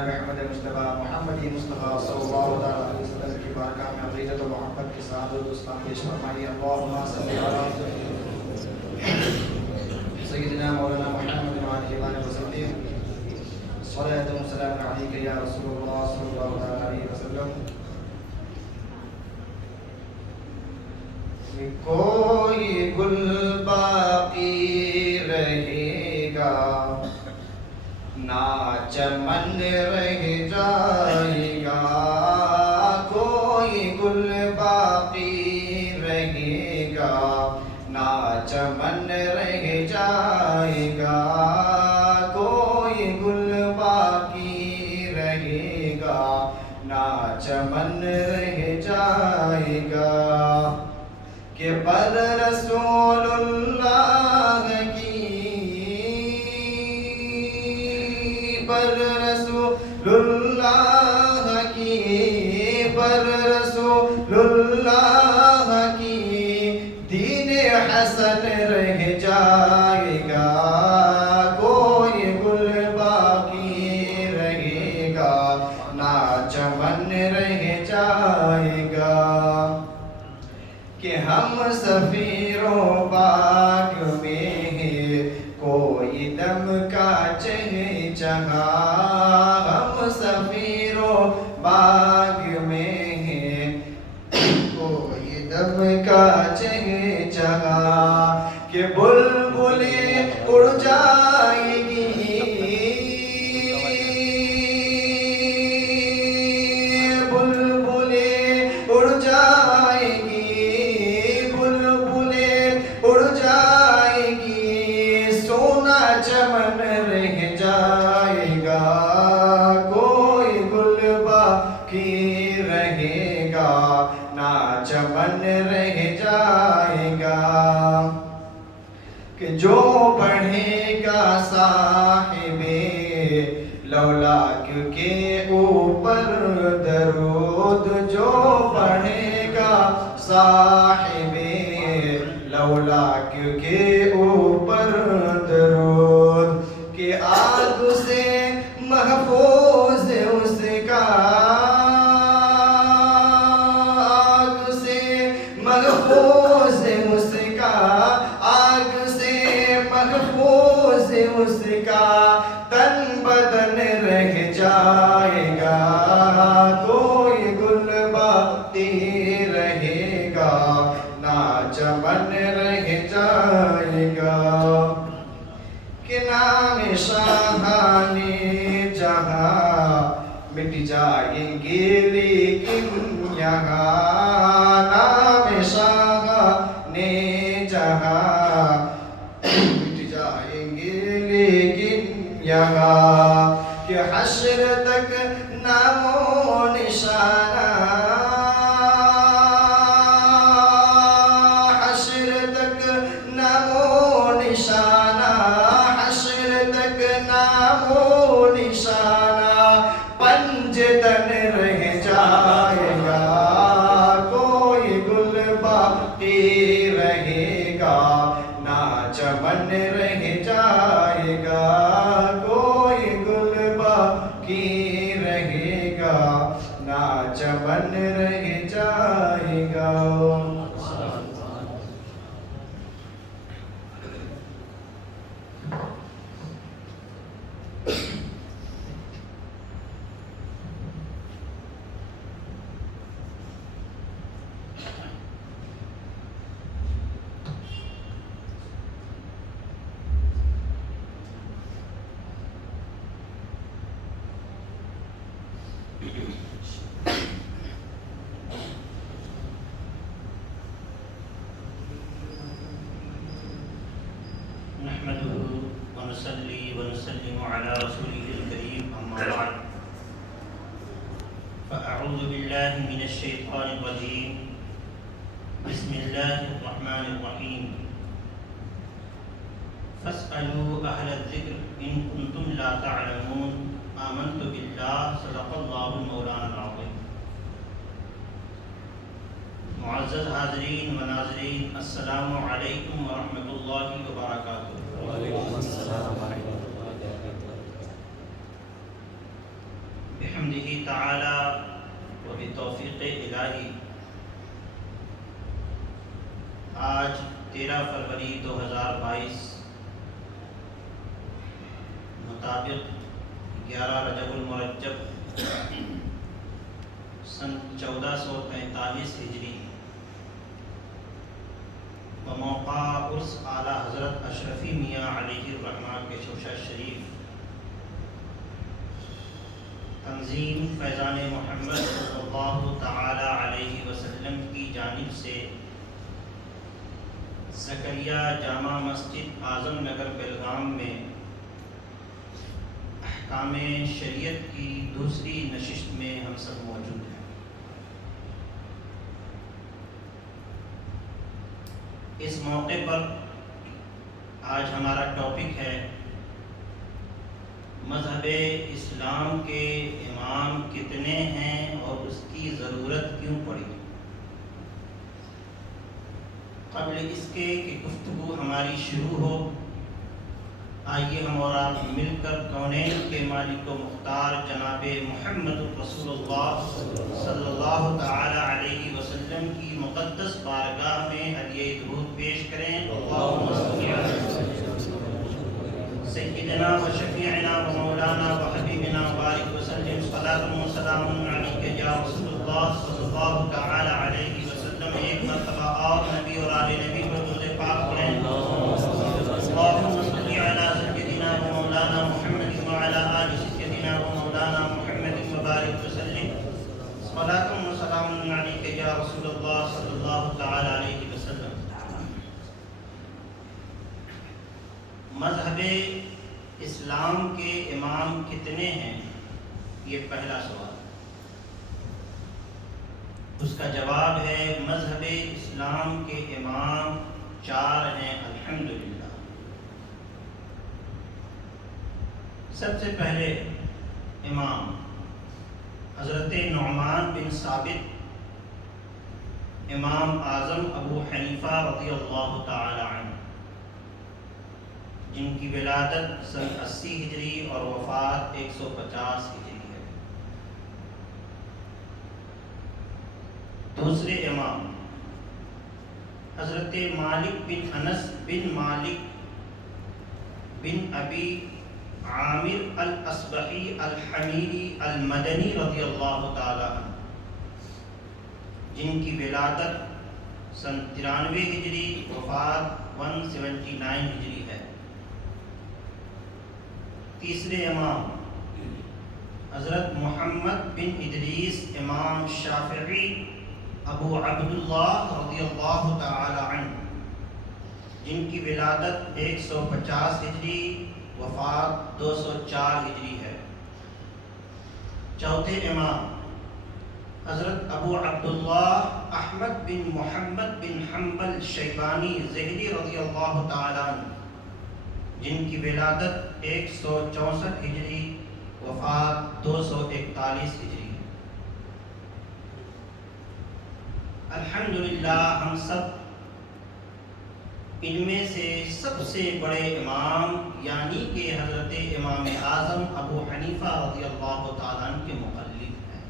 جناب احمد مصطفیٰ محمد مصطفیٰ صلی اللہ علیہ وسلم کی بارگاہ میں عقیدت و محبت کے ساتھ دوستان پیش فرمائیے. اللہم صلی علی سیدنا مولانا محمد وعلیہ وسلم صلاۃ و سلام علیک یا رسول اللہ صلی اللہ علیہ وسلم. کوئی گل باقی رہے گا نہ چمن رہ جائے گا. کوئی گل باقی رہے گا نہ چمن رہ جائے گا. کوئی گل باقی رہے گا نہ چمن رہ جائے گا. کہ پر رسول اللہ پر رسول اللہ کی پر رسول اللہ کی دین حسن رہ جائے گا. کوئی گل باقی رہے گا نہ چمن رہ جائے گا. کہ ہم سفیر و باغ میں ہے کوئی دم کا چہچہا. ہم سفیر و باغ میں ہے کوئی دم کا چہچہا. کہ بلبلیں اڑ جائے گی بلبلیں اڑ جائے گی اڑ جائے گی. سونا چمن رہ جائے گا. کوئی گل باقی رہے گا نہ چمن رہ جائے گا. کہ جو پڑھے گا صاحب لولاک کے اوپر درود. جو پڑھے گا صاحب لولاک کے اوپر درود. کہ آگ سے محفوظ اس کا آگ سے محفوظ اس کا آگ سے محفوظ اس کا تن بدن رہ جائے گا. کوئی گل باقی رہے گا نہ چمن رہ جائے گا. کہ نام شاہان جہاں مٹ جائیں گے لیکن یہاں. نام شاہان جہاں مٹ جائیں گے لیکن یہاں. کہ حشر تک نام و نشانہ حشر تک نام و نشانہ حشر تک نام و نشانہ پنجتن رہ جائے گا. کوئی گل باقی رہے گا نہ چمن رہ جائے گا. کوئی گل باقی رہے گا نہ چمن رہ جائے گا. نحمده ونصلي ونسلم على رسوله الكريم أما بعد فأعوذ بالله من الشيطان الرجيم. بسم الله الرحمن الرحيم. فاسألوا أهل الذكر إن كنتم لا تعلمون. آمنت بالله صدق الله المولانا العظيم. معزز حاضرین و ناظرین السلام علیکم ورحمۃ اللہ وبرکاتہ. وعلیکم السلام ورحمۃ اللہ وبرکاتہ. 13 فروری 2022 مطابق 11 رجب المرجب سن 1443 ہجری بموقع عرس اعلیٰ حضرت اشرفی میاں علیہ الرحمہ کے شوشہ شریف تنظیم فیضان محمد صلی اللہ تعالی علیہ وسلم کی جانب سے زکریا جامع مسجد اعظم نگر بیلگام میں احکام شریعت کی دوسری نشست میں ہم سب موجود ہیں۔ اس موقع پر آج ہمارا ٹاپک ہے مذہب اسلام کے امام کتنے ہیں اور اس کی ضرورت کیوں پڑی۔ قبل اس کے کہ گفتگو ہماری شروع ہو، آئیے ہم اور آپ مل کر کونین کے مالک و مختار جناب محمد رسول اللہ صلی اللہ تعالی علیہ وسلم کی مقدس بارگاہ میں ہدیہ درود پیش کریں۔ اللہم صلی علی سیدنا و شفیعنا و مولانا و حبیبنا بارک وسلم صلاۃ و سلام علیک یا رسول اللہ صلی اللہ تعالی علیہ وسلم۔ ایک مرتبہ اور نبی اور آل نبی پر درود پاک پڑھیں۔ اللہم صلی علی سیدنا و مولانا محمد و علی آل سیدنا و مولانا محمد و بارک وسلم صلاۃ و سلام علیک یا رسول اللہ صلی اللہ تعالی علیہ وسلم۔ مذہب اسلام کے امام کتنے ہیں، یہ پہلا سوال۔ اس کا جواب ہے مذہب اسلام کے امام 4 ہیں الحمدللہ۔ سب سے پہلے امام حضرت نعمان بن ثابت امام اعظم ابو حنیفہ رضی اللہ تعالی عنہ، جن کی ولادت سن 80 ہجری اور وفات 150 ہجری ہے۔ دوسرے امام حضرت مالک بن انس بن مالک بن ابی عامر الاصبحی الحمیری المدنی رضی اللہ تعالی عنہ، جن کی ولادت سن 93 ہجری وفات 179 ہجری ہے۔ تیسرے امام حضرت محمد بن ادریس امام شافعی ابو عبداللہ رضی اللہ تعالی عنہ، جن کی ولادت 150 ہجری وفات 204 ہجری ہے۔ چوتھے امام حضرت ابو عبداللہ احمد بن محمد بن حنبل شیبانی ظہری رضی اللہ تعالی عنہ، جن کی ولادت 164 ہجری وفات 241 ہجری۔ الحمدللہ ہم سب ان میں سے سب سے بڑے امام یعنی کہ حضرت امام اعظم ابو حنیفہ رضی اللہ تعالیٰ عنہ کے مقلد ہیں۔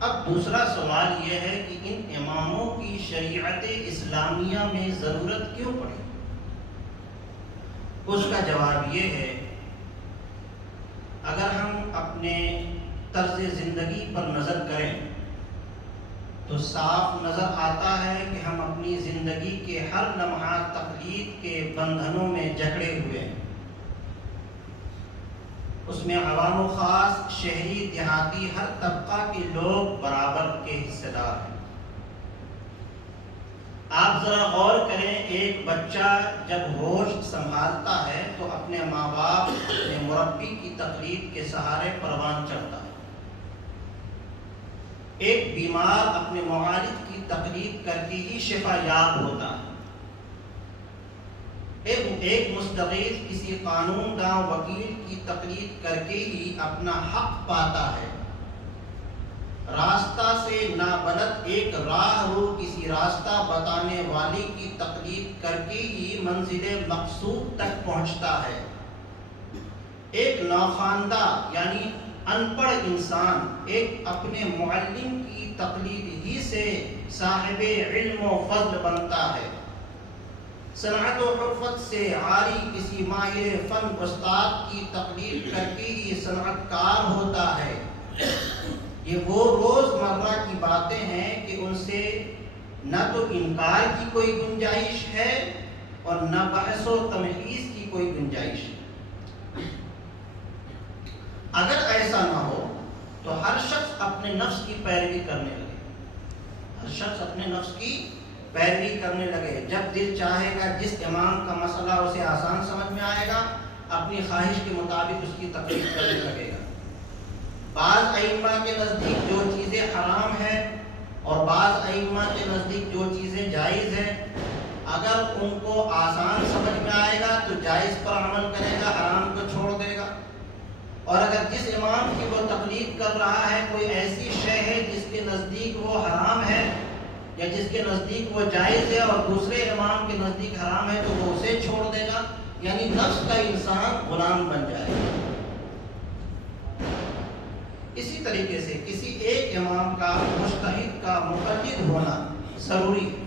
اب دوسرا سوال یہ ہے کہ ان اماموں کی شریعت اسلامیہ میں ضرورت کیوں پڑی؟ اس کا جواب یہ ہے، اگر ہم اپنے طرز زندگی پر نظر کریں تو صاف نظر آتا ہے کہ ہم اپنی زندگی کے ہر لمحہ تقلید کے بندھنوں میں جکڑے ہوئے ہیں۔ اس میں عوام و خاص، شہری، دیہاتی، ہر طبقہ کے لوگ برابر کے حصے دار ہیں۔ آپ ذرا غور کریں، ایک بچہ جب ہوش سنبھالتا ہے تو اپنے ماں باپ، اپنے مربی کی تقلید کے سہارے پروان چڑھتا ہے۔ ایک بیمار اپنے معالج کی تقلید کر کے ہی شفا یاب ہوتا ہے۔ ایک مستغیث کسی قانون داں وکیل کی تقلید کر کے ہی اپنا حق پاتا ہے۔ راستہ سے نابلد ایک راہ رو کسی راستہ بتانے والی کی تقلید کر کے ہی منزل مقصود تک پہنچتا ہے۔ ایک نوخواندہ یعنی ان پڑھ انسان ایک اپنے معلم کی تقلید ہی سے صاحب علم و فضل بنتا ہے۔ صنعت و حرفت سے عاری کسی ماہر فن استاد کی تقلید کر کے یہ صنعت کار ہوتا ہے۔ یہ وہ روز مرہ کی باتیں ہیں کہ ان سے نہ تو انکار کی کوئی گنجائش ہے اور نہ بحث و تمحیص کی کوئی گنجائش ہے۔ اگر ایسا نہ ہو تو ہر شخص اپنے نفس کی پیروی کرنے لگے، ہر شخص اپنے نفس کی پیروی کرنے لگے۔ جب دل چاہے گا جس امام کا مسئلہ اسے آسان سمجھ میں آئے گا اپنی خواہش کے مطابق اس کی تقلید کرنے لگے گا۔ بعض ائمہ کے نزدیک جو چیزیں حرام ہیں اور بعض ائمہ کے نزدیک جو چیزیں جائز ہیں، اگر ان کو آسان سمجھ میں آئے گا تو جائز پر عمل کرے گا، حرام کو چھوڑ دے گا۔ اور اگر جس امام کی وہ تقلید کر رہا ہے کوئی ایسی شے ہے جس کے نزدیک وہ حرام ہے یا جس کے نزدیک وہ جائز ہے اور دوسرے امام کے نزدیک حرام ہے تو وہ اسے چھوڑ دے گا، یعنی نفس کا انسان غلام بن جائے گا۔ اسی طریقے سے کسی ایک امام کا مجتہد کا مقلد ہونا ضروری ہے۔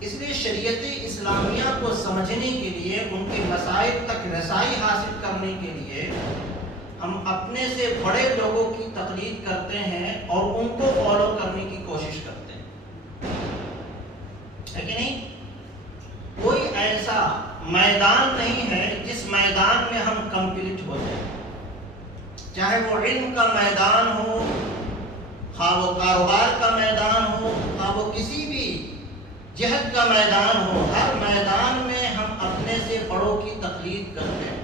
اس لیے شریعت اسلامیہ کو سمجھنے کے لیے، ان کے مسائل تک رسائی حاصل کرنے کے لیے ہم اپنے سے بڑے لوگوں کی تقلید کرتے ہیں اور ان کو فالو کرنے کی کوشش کرتے ہیں، ہے کہ نہیں؟ کوئی ایسا میدان نہیں ہے جس میدان میں ہم کمپلیٹ ہو جائیں، چاہے وہ علم کا میدان ہو، خواہ وہ کاروبار کا میدان ہو، خواہ وہ کسی بھی جہد کا میدان ہو، ہر میدان میں ہم اپنے سے بڑوں کی تقلید کرتے ہیں۔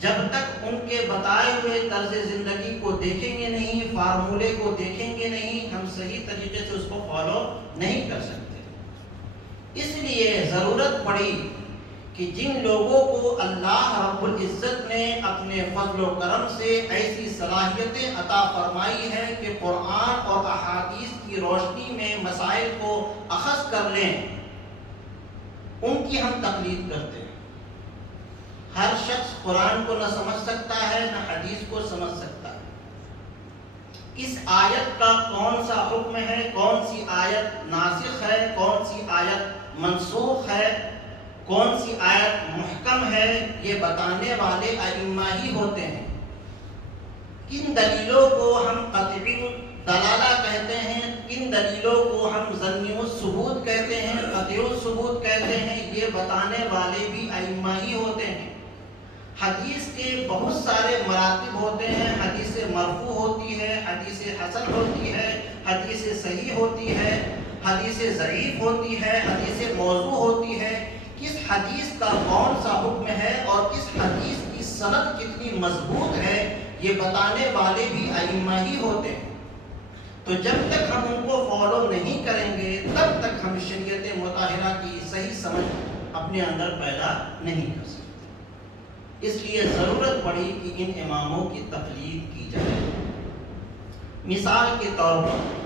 جب تک ان کے بتائے ہوئے طرز زندگی کو دیکھیں گے نہیں، فارمولے کو دیکھیں گے نہیں، ہم صحیح طریقے سے اس کو فالو نہیں کر سکتے۔ اس لیے ضرورت پڑی کہ جن لوگوں کو اللہ رب العزت نے اپنے فضل و کرم سے ایسی صلاحیتیں عطا فرمائی ہے کہ قرآن اور احادیث کی روشنی میں مسائل کو اخذ کر لیں، ان کی ہم تقلید کرتے ہیں۔ ہر شخص قرآن کو نہ سمجھ سکتا ہے نہ حدیث کو سمجھ سکتا ہے۔ اس آیت کا کون سا حکم ہے، کون سی آیت ناسخ ہے، کون سی آیت منسوخ ہے، کون سی آیت محکم ہے، یہ بتانے والے ائمہ ہی ہوتے ہیں۔ کن دلیلوں کو ہم قطعی دلالہ کہتے ہیں، کن دلیلوں کو ہم ظنی الثبوت کہتے ہیں، قطعی الثبوت کہتے ہیں، یہ بتانے والے بھی ائمہ ہی ہوتے ہیں۔ حدیث کے بہت سارے مراتب ہوتے ہیں، حدیث مرفوع ہوتی ہے، حدیث حسن ہوتی ہے، حدیث صحیح ہوتی ہے، حدیث ضعیف ہوتی ہے، حدیث موضوع ہوتی ہے۔ کس حدیث کا کون سا حکم ہے اور کس حدیث کی سند کتنی مضبوط ہے، یہ بتانے والے بھی ائمہ ہی ہوتے ہیں۔ تو جب تک ہم ان کو فالو نہیں کریں گے تب تک ہم شریعت مطہرہ کی صحیح سمجھ اپنے اندر پیدا نہیں کر سکتے۔ اس لیے ضرورت پڑی کہ ان اماموں کی تقلید کی جائے۔ مثال کے طور پر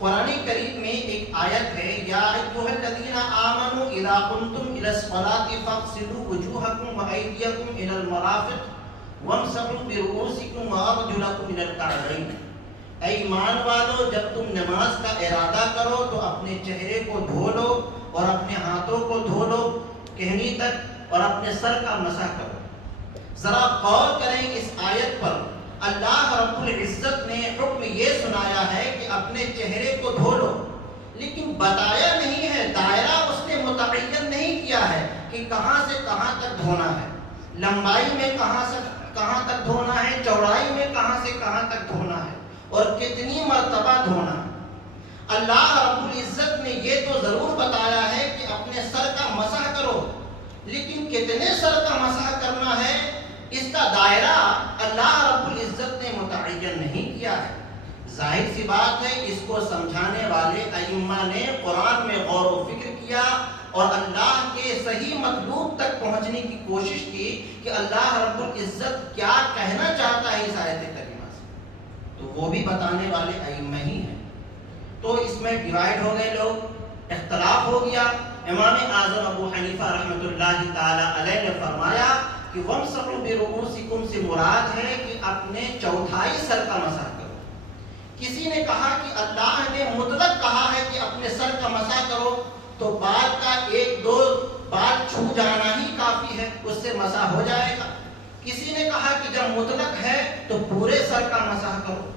قرآن کریم میں ایک آیت ہے، یا ایھا الذین آمنوا اذا قمتم الی الصلاۃ فاغسلوا وجوہکم وایدیکم الی المرافق وامسحوا برؤوسکم وارجلکم الی الکعبین۔ اے ایمان والو، جب تم نماز کا ارادہ کرو تو اپنے چہرے کو دھو لو اور اپنے ہاتھوں کو دھو لو کہنی تک اور اپنے سر کا مسح کرو۔ ذرا غور کریں اس آیت پر، اللہ رب العزت نے حکم یہ سنایا ہے کہ اپنے چہرے کو دھو لو، لیکن بتایا نہیں ہے، دائرہ اس نے متعین نہیں کیا ہے کہ کہاں سے کہاں تک دھونا ہے، لمبائی میں کہاں سے کہاں تک دھونا ہے، چوڑائی میں کہاں سے کہاں تک دھونا ہے اور کتنی مرتبہ دھونا ہے۔ اللہ رب العزت نے یہ تو ضرور بتایا ہے کہ اپنے سر کا مسح کرو، لیکن کتنے سر کا مسح کرنا ہے اس کا دائرہ اللہ رب العزت نے متعین نہیں کیا ہے۔ ظاہر سی بات ہے، اس کو سمجھانے والے ائمہ نے قرآن میں غور و فکر کیا اور اللہ کے صحیح مطلوب تک پہنچنے کی کوشش کی کہ اللہ رب العزت کیا کہنا چاہتا ہے اس آیت کریمہ سے، تو وہ بھی بتانے والے ائمہ ہی ہیں۔ تو اس میں ڈیوائیڈ ہو گئے لوگ، اختلاف ہو گیا۔ امام اعظم ابو حنیفہ رحمۃ اللہ تعالی علیہ نے فرمایا کہ وَامْسَحُوا بِرُؤُوسِكُمْ سے مراد ہے کہ اپنے چوتھائی سر کا مسح کرو۔ کسی نے کہا کہ اللہ نے مطلق کہا ہے کہ اپنے سر کا مسح کرو تو بال کا ایک دو بال چھو جانا ہی کافی ہے، اس سے مسح ہو جائے گا۔ کسی نے کہا کہ جب مطلق ہے تو پورے سر کا مسح کرو،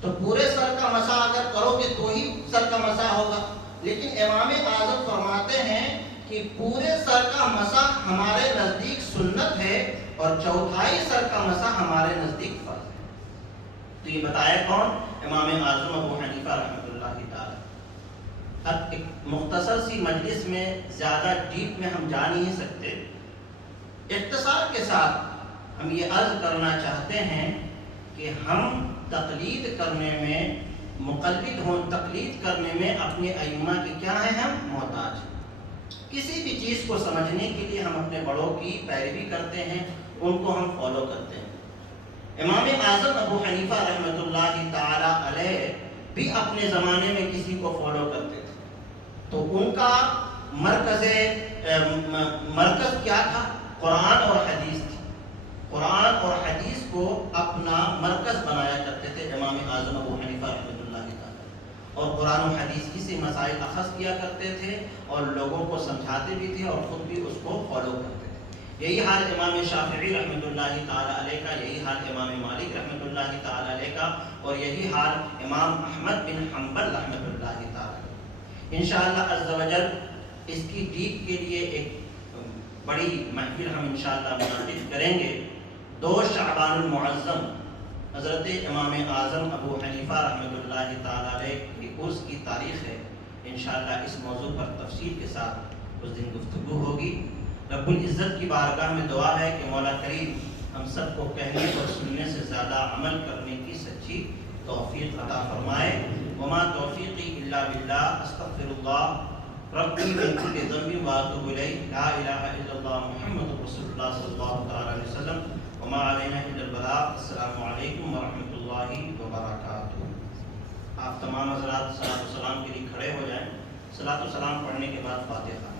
تو پورے سر کا مسح اگر کرو گے تو ہی سر کا مسح ہوگا۔ لیکن امام اعظم فرماتے ہیں کہ پورے سر کا مسح ہمارے نزدیک سنت ہے اور چوتھائی سر کا مسح ہمارے نزدیک فرض ہے۔ تو یہ بتایا کون؟ امام اعظم ابو حنیفہ رحمۃ اللہ تعالی۔ اب ایک مختصر سی مجلس میں زیادہ ڈیپ میں ہم جا نہیں سکتے، اختصار کے ساتھ ہم یہ عرض کرنا چاہتے ہیں کہ ہم تقلید کرنے میں مقلد ہوں، تقلید کرنے میں اپنے ائمہ کے کیا ہیں، ہم محتاج ہیں۔ کسی بھی چیز کو سمجھنے کے لیے ہم اپنے بڑوں کی پیروی کرتے ہیں، ان کو ہم فالو کرتے ہیں۔ امام اعظم ابو حنیفہ رحمۃ اللہ تعالی علیہ بھی اپنے زمانے میں کسی کو فالو کرتے تھے، تو ان کا مرکز کیا تھا؟ قرآن اور حدیث تھی۔ قرآن اور حدیث کو اپنا مرکز بنایا کرتے تھے امام اعظم ابو حنیفہ رحمۃ اللہ تعالی، اور قرآن و حدیث کی سے مسائل اخذ کیا کرتے تھے اور لوگوں کو سمجھاتے بھی تھے اور خود بھی اس کو فالو کرتے تھے۔ یہی حال امام شافعی رحمۃ اللہ تعالی علیہ کا، یہی حال امام مالک رحمۃ اللہ تعالی علیہ کا، اور یہی حال امام احمد بن حنبل رحمۃ اللہ تعالی۔ انشاءاللہ عز و جل اس کی ڈیپ کے لیے ایک بڑی محفل ہم انشاءاللہ منعقد کریں گے۔ 2 شعبان المعظم حضرت امام اعظم ابو حنیفہ رحمۃ اللہ تعالی علیہ کی عرس کی تاریخ ہے۔ انشاءاللہ اس موضوع پر تفصیل کے ساتھ اس دن گفتگو ہوگی۔ رب العزت کی بارگاہ میں دعا ہے کہ مولا کریم ہم سب کو کہنے اور سننے سے زیادہ عمل کرنے کی سچی توفیق عطا فرمائے۔ وما توفیقی الا باللہ، استغفر اللہ ربی من کل ذنب واتوب الیہ، لا الہ الا اللہ محمد رسول اللہ صلی اللہ تعالی علیہ وسلم، وما علینا الا البلاغ۔ السلام علیکم ورحمۃ اللہ وبرکاتہ۔ آپ تمام حضرات صلاۃ و سلام کے لیے کھڑے ہو جائیں۔ صلاۃ و سلام پڑھنے کے بعد فاتحہ۔